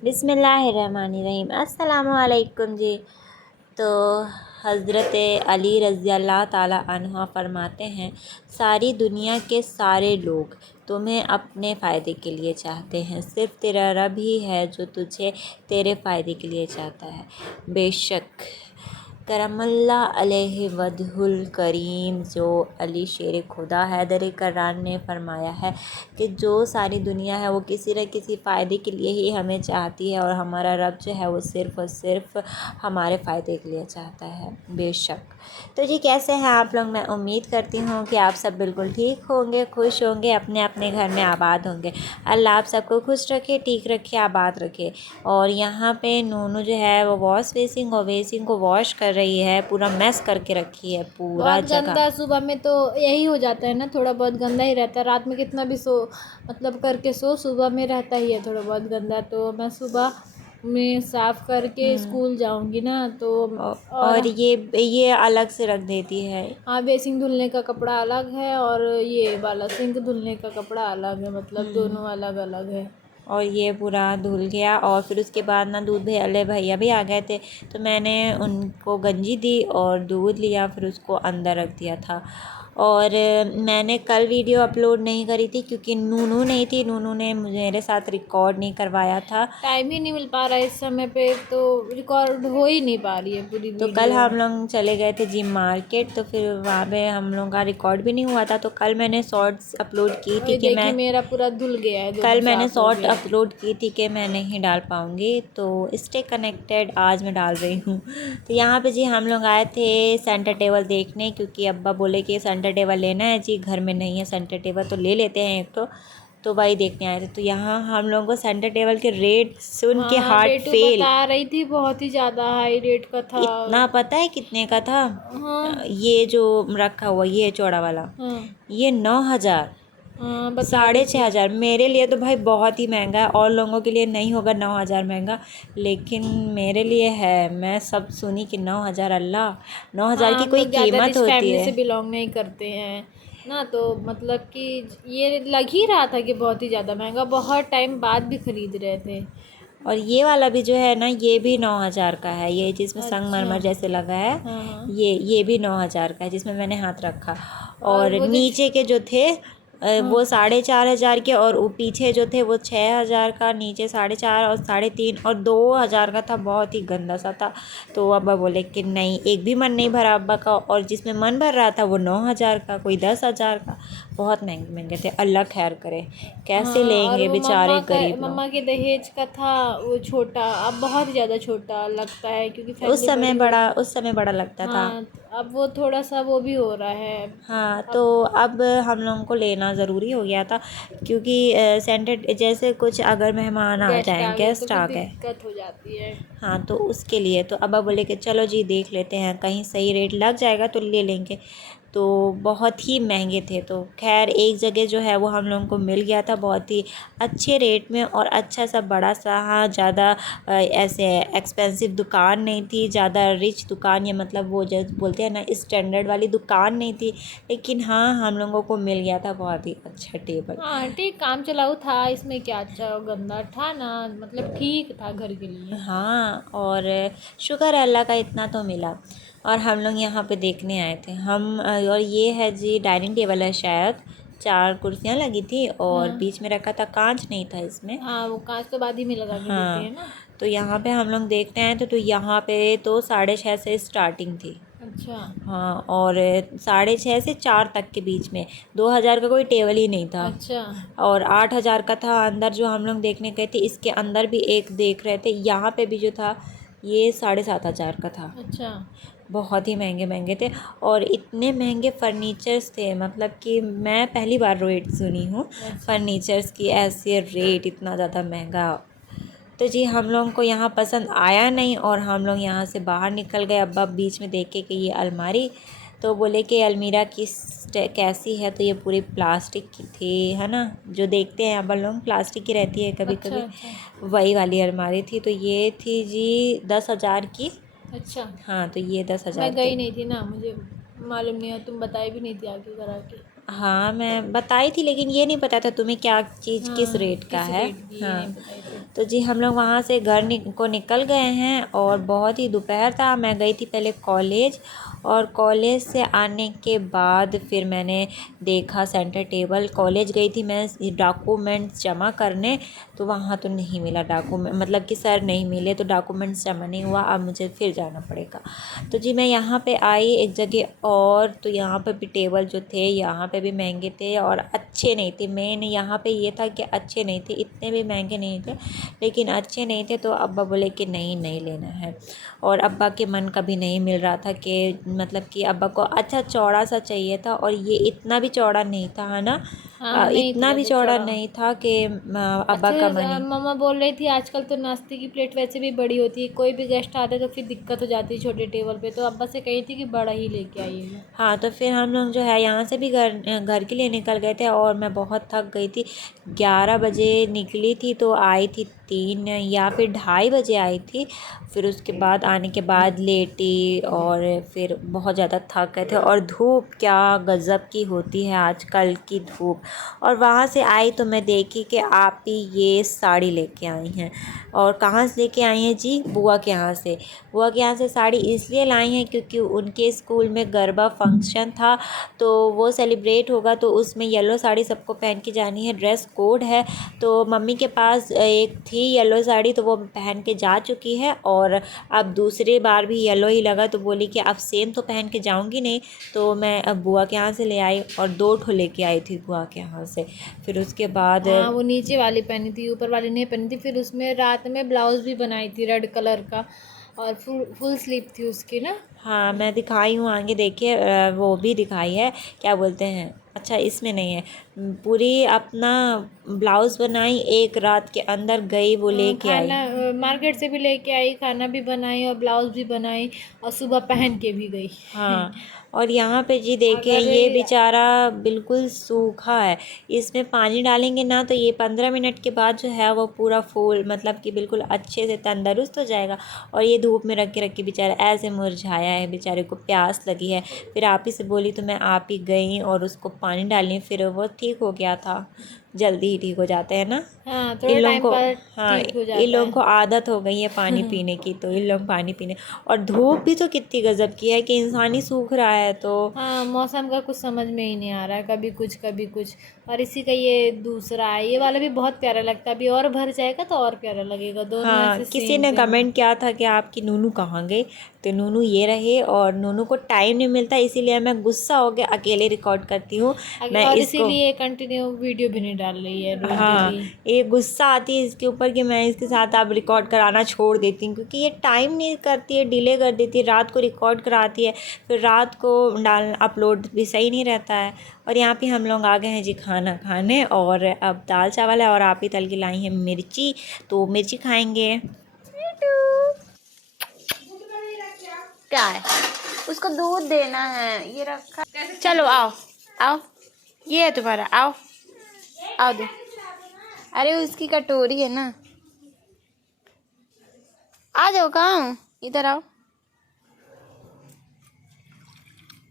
बिस्मिल्लाहिर्रहमानिर्रहीम। अस्सलामुअलैकुम जी। तो हज़रत अली रज़ी अल्लाह ताला अन्हा फरमाते हैं, सारी दुनिया के सारे लोग तुम्हें अपने फ़ायदे के लिए चाहते हैं, सिर्फ़ तेरा रब ही है जो तुझे तेरे फ़ायदे के लिए चाहता है। बेशक करमल्ला अलैहि वजहुल करीम जो अली शेर खुदा हैदर कर्रार ने फरमाया है कि जो सारी दुनिया है वो किसी न किसी फ़ायदे के लिए ही हमें चाहती है और हमारा रब जो है वो सिर्फ़ और सिर्फ हमारे फ़ायदे के लिए चाहता है। बेशक। तो जी कैसे हैं आप लोग? मैं उम्मीद करती हूँ कि आप सब बिल्कुल ठीक होंगे, खुश होंगे, अपने अपने घर में आबाद होंगे। अल्लाह आप सबको खुश रखे, ठीक रखे, आबाद रखे। और यहाँ पे नूनू जो है वो वॉश बेसिन और बेसिन को वॉश कर रही है, पूरा मैस करके रखी है पूरा बहुत गंदा जगह। सुबह में तो यही हो जाता है ना, थोड़ा बहुत गंदा ही रहता है। रात में कितना भी सो मतलब करके सो, सुबह में रहता ही है थोड़ा बहुत गंदा। तो मैं सुबह में साफ़ करके स्कूल जाऊंगी ना तो। और और ये अलग से रख देती है। हाँ, बेसिन धुलने का कपड़ा अलग है और ये वाला सिंक धुलने का कपड़ा अलग है, मतलब दोनों अलग अलग है। और ये पूरा धुल गया और फिर उसके बाद ना दूध वाले भैया भी आ गए थे, तो मैंने उनको गंजी दी और दूध लिया, फिर उसको अंदर रख दिया था। और मैंने कल वीडियो अपलोड नहीं करी थी क्योंकि नूनू नहीं थी, नूनू ने मेरे साथ रिकॉर्ड नहीं करवाया था। टाइम ही नहीं मिल पा रहा है इस समय पे, तो रिकॉर्ड हो ही नहीं पा रही है पूरी तो कल वीडियो। हम लोग चले गए थे जी मार्केट, तो फिर वहाँ पे हम लोग का रिकॉर्ड भी नहीं हुआ था। तो कल मैंने शॉर्ट्स अपलोड की थी और कि देखिए मैं मेरा पूरा धुल गया है, कल दोनों मैंने साफ हो शॉर्ट गया। अपलोड की थी कि मैं नहीं डाल पाऊँगी, तो स्टे कनेक्टेड आज मैं डाल रही हूँ। तो यहाँ पे जी हम लोग आए थे सेंटर टेबल देखने, क्योंकि अब्बा बोले कि सेंटर टेबल लेना है जी, घर में नहीं है सेंटर टेबल, तो ले लेते हैं एक तो वही देखने आए थे। तो यहाँ हम लोगों को सेंटर टेबल के रेट सुन के हाँ, हार्ट बेटू फेल। बता रही थी बहुत ही ज़्यादा हाई रेट का था। इतना पता है कितने का था? हाँ ये जो रखा हुआ ये चौड़ा वाला, हाँ ये 9,000, हाँ, बता रही साढ़े थी। 6,000। मेरे लिए तो भाई बहुत ही महंगा है, और लोगों के लिए नहीं होगा 9,000 महंगा, लेकिन मेरे लिए है। मैं सब सुनी कि 9,000, अल्लाह 9,000 हाँ, की हम कोई लोग ज़्यादा कीमत रिच होती फैमिली है। से बिलोंग नहीं करते हैं ना, तो मतलब कि ये लग ही रहा था कि बहुत ही ज़्यादा महंगा, बहुत टाइम बाद भी खरीद रहे थे। और ये वाला भी जो है ना, ये भी 9,000 का है, ये जिसमें अच्छा। संगमरमर जैसे लगा है। हाँ हाँ। ये भी 9,000 का है, जिसमें मैंने हाथ रखा। और और वो जो नीचे के जो थे हाँ वो 4,500 के, और वो पीछे जो थे वो 6,000 का, नीचे 4,500 और 3,500 और 2,000 का था, बहुत ही गंदा सा था। तो अब्बा बोले कि नहीं, एक भी मन नहीं भरा अब्बा का, और जिसमें मन भर रहा था वो 9,000 का, कोई 10,000 का। बहुत महंगे महंगे थे, अल्लाह खैर करे, कैसे हाँ, और लेंगे वो बेचारे गरीब लोग। मम्मा के दहेज का था, वो छोटा, अब बहुत ज़्यादा छोटा लगता है क्योंकि फैमिली बड़ी हो। उस समय बड़ा लगता था। हाँ, तो अब वो थोड़ा सा वो भी हो रहा है। हाँ, तो अब अब हम लोगों को लेना ज़रूरी हो गया था, क्योंकि सेंटर जैसे कुछ अगर मेहमान आ गेस्ट जाएं, आ गए तो गेस्ट फिर आ गए। दिक्कत हो जाती है। हाँ, तो उसके लिए तो अब्बा बोले कि चलो जी देख लेते हैं, कहीं सही रेट लग जाएगा तो ले लेंगे। तो बहुत ही महंगे थे, तो खैर एक जगह जो है वो हम लोगों को मिल गया था बहुत ही अच्छे रेट में, और अच्छा सा बड़ा सा, हाँ ज़्यादा ऐसे एक्सपेंसिव दुकान नहीं थी, ज़्यादा रिच दुकान, या मतलब वो जो बोलते हैं ना स्टैंडर्ड वाली दुकान नहीं थी, लेकिन हाँ हम लोगों को मिल गया था बहुत ही अच्छा टेबल। हाँ ठीक, काम चलाऊ था, इसमें क्या अच्छा गंदा था ना, मतलब ठीक था घर के लिए। हाँ, और शुक्र है अल्लाह का, इतना तो मिला। और हम लोग यहाँ पे देखने आए थे और ये है जी डाइनिंग टेबल है शायद, 4 कुर्सियाँ लगी थी और हाँ बीच में रखा था, कांच नहीं था इसमें। हाँ, वो कांच तो बाद ही में लगा के देते हैं हाँ, ना। तो यहाँ पे हम लोग देखने आए थे, तो यहाँ पे तो 6:30 से स्टार्टिंग थी। अच्छा हाँ, और 6:30 से 4 तक के बीच में 2,000 का कोई टेबल ही नहीं था। अच्छा और 8,000 का था अंदर जो हम लोग देखने गए थे, इसके अंदर भी एक देख रहे थे, यहाँ पे भी जो था ये 7,500 का था। अच्छा। बहुत ही महंगे महंगे थे, और इतने महंगे फर्नीचर्स थे, मतलब कि मैं पहली बार रेट सुनी हूँ अच्छा। फर्नीचर्स की, ऐसे रेट इतना ज़्यादा महंगा। तो जी हम लोगों को यहाँ पसंद आया नहीं, और हम लोग यहाँ से बाहर निकल गए। अब्बा बीच में देखे कि ये अलमारी, तो बोले कि अलमीरा कैसी है, तो ये पूरी प्लास्टिक की थी, है ना, जो देखते हैं अब्बा लोग प्लास्टिक की रहती है कभी अच्छा। कभी, अच्छा। वही वाली अलमारी थी। तो ये थी जी 10,000 की। अच्छा। हाँ, तो ये मैं 10,000 की। गई नहीं थी ना, मुझे मालूम नहीं है, तुम बताई भी नहीं थी आगे करा के। हाँ मैं बताई थी, लेकिन ये नहीं पता था तुम्हें क्या चीज़ किस हाँ, रेट का किस है। रेट की ये हाँ नहीं बताई थी। तो जी हम लोग वहाँ से घर को निकल गए हैं और बहुत ही दोपहर था। मैं गई थी पहले कॉलेज, और कॉलेज से आने के बाद फिर मैंने देखा सेंटर टेबल। कॉलेज गई थी मैं डॉक्यूमेंट्स जमा करने, तो वहाँ तो नहीं मिला डॉक्यूमेंट, मतलब कि सर नहीं मिले, तो डॉक्यूमेंट्स जमा नहीं हुआ। अब मुझे फिर जाना पड़ेगा। तो जी मैं यहाँ पे आई एक जगह, और तो यहाँ पे भी टेबल जो थे यहाँ पे भी महंगे थे और अच्छे नहीं थे। मेन यहाँ पे ये था कि अच्छे नहीं थे, इतने भी महंगे नहीं थे लेकिन अच्छे नहीं थे। तो अब्बा बोले कि नहीं नहीं लेना है, और अब्बा के मन का भी नहीं मिल रहा था कि मतलब कि अब्बा को अच्छा चौड़ा सा चाहिए था, और ये इतना भी चौड़ा नहीं था, है ना। हाँ, नहीं था इतना भी ज़्यादा चौड़ा चौड़ा। नहीं था कि अब्बा का मन अच्छा, ही। मम्मा बोल रही थी आजकल तो नाश्ते की प्लेट वैसे भी बड़ी होती है, कोई भी गेस्ट आते हैं तो फिर दिक्कत हो जाती है छोटे टेबल पे, तो अब्बा से कही थी कि बड़ा ही लेके आइएगा। हाँ तो फिर हम लोग जो है यहाँ से भी घर घर के लिए निकल गए थे, और मैं बहुत थक गई थी। 11 बजे निकली थी तो आई थी 3 या फिर 2:30 बजे आई थी। फिर उसके बाद आने के बाद लेटी, और फिर बहुत ज़्यादा थक गए थे। और धूप क्या गज़ब की होती है आजकल की धूप। और वहाँ से आई तो मैं देखी कि आप ही ये साड़ी लेके आई हैं। और कहाँ से लेके आई हैं जी? बुआ के यहाँ से। बुआ के यहाँ से साड़ी इसलिए लाई हैं क्योंकि उनके स्कूल में गरबा फंक्शन था, तो वो सेलिब्रेट होगा, तो उसमें येलो साड़ी सबको पहन के जानी है, ड्रेस कोड है। तो मम्मी के पास एक थी येलो साड़ी, तो वो पहन के जा चुकी है, और अब दूसरी बार भी येलो ही लगा, तो बोली कि अब सेम तो पहन के जाऊंगी नहीं, तो मैं अब बुआ के यहाँ से ले आई, और 2 ठो लेके आई थी बुआ के यहाँ से। फिर उसके बाद हाँ, वो नीचे वाली पहनी थी, ऊपर वाली नहीं पहनी थी। फिर उसमें रात में ब्लाउज भी बनाई थी रेड कलर का, और फुल फुल स्लीव थी उसकी ना। हाँ मैं दिखाई हूँ आगे, देखिए वो भी दिखाई है, क्या बोलते हैं, अच्छा इसमें नहीं है। पूरी अपना ब्लाउज़ बनाई, एक रात के अंदर गई वो लेके आई। खाना मार्केट से भी लेके आई, खाना भी बनाई और ब्लाउज भी बनाई, और सुबह पहन के भी गई। हाँ और यहाँ पे जी देखिए, अगर ये बेचारा बिल्कुल सूखा है। इसमें पानी डालेंगे ना तो ये 15 मिनट के बाद जो है वो पूरा फूल, मतलब कि बिल्कुल अच्छे से तंदुरुस्त हो जाएगा। और ये धूप में रख के बेचारा ऐसे मुरझाया है, बेचारे को प्यास लगी है। फिर आप ही से बोली तो मैं आप ही गई और उसको पानी डाली, फिर वो ठीक हो गया था। जल्दी ही ठीक हो जाते हैं ना हाँ, इन थोड़ा लोगों टाइम को। बाद हाँ ठीक हो इन जाता लोगों को है। आदत हो गई है पानी पीने की, तो इन लोग पानी पीने। और धूप भी तो कितनी गजब की है कि इंसान ही सूख रहा है। तो हाँ, मौसम का कुछ समझ में ही नहीं आ रहा है, कभी कुछ कभी कुछ। और इसी का ये दूसरा है, ये वाला भी बहुत प्यारा लगता है, अभी और भर जाएगा तो और प्यारा लगेगा, दोनों हाँ ऐसे किसी सेम ने सेम है। कमेंट किया था कि आपकी नूनू कहाँ गई, तो नूनू ये रहे, और नूनू को टाइम नहीं मिलता, इसीलिए मैं गुस्सा हो के अकेले रिकॉर्ड करती हूँ। मैं और इसको, इसीलिए कंटिन्यू वीडियो भी नहीं डाल रही है रोज हाँ डेली। ये गुस्सा आती है इसके ऊपर कि मैं इसके साथ अब रिकॉर्ड कराना छोड़ देती हूँ, क्योंकि ये टाइम नहीं करती है, डिले कर देती है, रात को रिकॉर्ड कराती है, फिर रात को डाल अपलोड भी सही नहीं रहता है। और यहाँ पे हम लोग आ गए हैं जी खाना खाने, और अब दाल चावल है, और आप ही तल के लाई हैं मिर्ची, तो मिर्ची खाएंगे। क्या है, उसको दूध देना है, ये रखा। चलो आओ आओ, ये है तुम्हारा, आओ आओ दो। अरे उसकी कटोरी है ना, आ जाओ, कहाँ इधर आओ,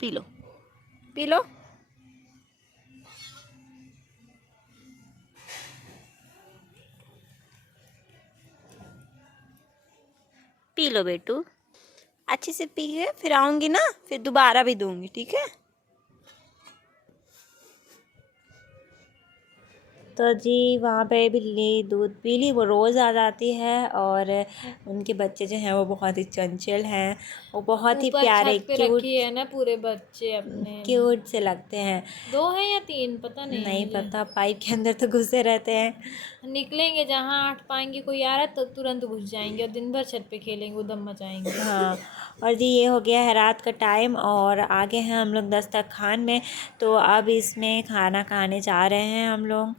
P low P low. P low बेटू, अच्छे से पी के फिर आऊंगी ना, फिर दोबारा भी दूंगी, ठीक है। तो जी वहाँ पे बिल्ली दूध पी ली, वो रोज़ आ जाती है, और उनके बच्चे जो हैं वो बहुत ही चंचल हैं, वो बहुत ही ऊपर प्यारे छत पे क्यूट रखी है ना पूरे बच्चे अपने। क्यूट से लगते हैं। 2 हैं या 3 पता नहीं है नहीं मुझे। पता, पाइप के अंदर तो घुसे रहते हैं। निकलेंगे जहाँ 8 पाएंगे कोई आ रहा है तो तुरंत घुस जाएंगे, और दिन भर छत पे खेलेंगे, उधम मचाएंगे। हाँ और जी ये हो गया है रात का टाइम, और आगे हैं हम लोग दस्तरखान में, तो अब इसमें खाना खाने जा रहे हैं हम लोग।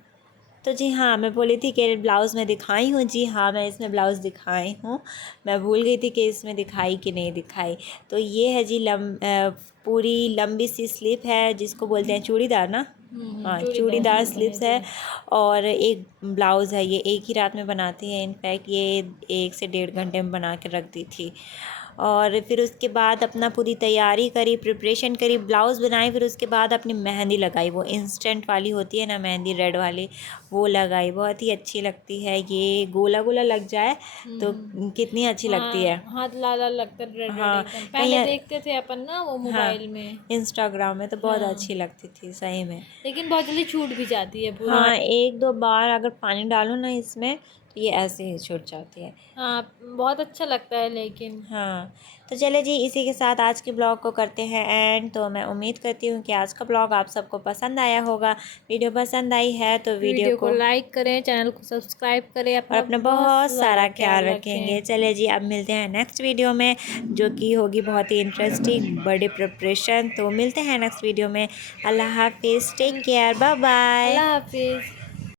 तो जी हाँ मैं बोली थी कि ब्लाउज़ में दिखाई हूँ, जी हाँ मैं इसमें ब्लाउज़ दिखाई हूँ, मैं भूल गई थी कि इसमें दिखाई कि नहीं दिखाई। तो ये है जी पूरी लंबी सी स्लीव है, जिसको बोलते हैं चूड़ीदार ना। हाँ चूड़ीदार चूड़ीदार स्लीव स्लीव्स है, बनेगी। और एक ब्लाउज़ है, ये एक ही रात में बनाती है, इनफैक्ट ये 1 से 1.5 घंटे में बना के रख दी थी। और फिर उसके बाद अपना पूरी तैयारी करी, प्रिपरेशन करी, ब्लाउज़ बनाई, फिर उसके बाद अपनी मेहंदी लगाई, वो इंस्टेंट वाली होती है ना मेहंदी रेड वाली, वो लगाई। बहुत ही अच्छी लगती है, ये गोला गोला लग जाए तो कितनी अच्छी लगती है। हाँ, हाथ लाल लाल लगता है, रेड रेड हाँ, एकदम। कहीं पहले देखते थे अपन ना वो हाँ, मोबाइल में। इंस्टाग्राम में तो बहुत हाँ, अच्छी लगती थी सही में। लेकिन बहुत जल्दी छूट भी जाती है पूरा। हाँ, एक दो बार अगर पानी डालो ना इसमें तो ये ऐसे ही छूट जाती है। हाँ, बहुत अच्छा लगता है लेकिन। हाँ, तो चले जी, इसी के साथ आज के ब्लॉग को करते हैं एंड। तो मैं उम्मीद करती हूँ कि आज का ब्लॉग आप सबको पसंद आया होगा। वीडियो पसंद आई है तो वीडियो को को लाइक करें, चैनल को सब्सक्राइब करें, और अपना बहुत सारा ख्याल रखेंगे। रखें। चले जी, अब मिलते हैं नेक्स्ट वीडियो में, जो कि होगी बहुत ही इंटरेस्टिंग, बर्थडे प्रिपरेशन। तो मिलते हैं नेक्स्ट वीडियो में। अल्लाह हाफिज़, टेक केयर, बाय बाय। अल्लाह हाफिज़।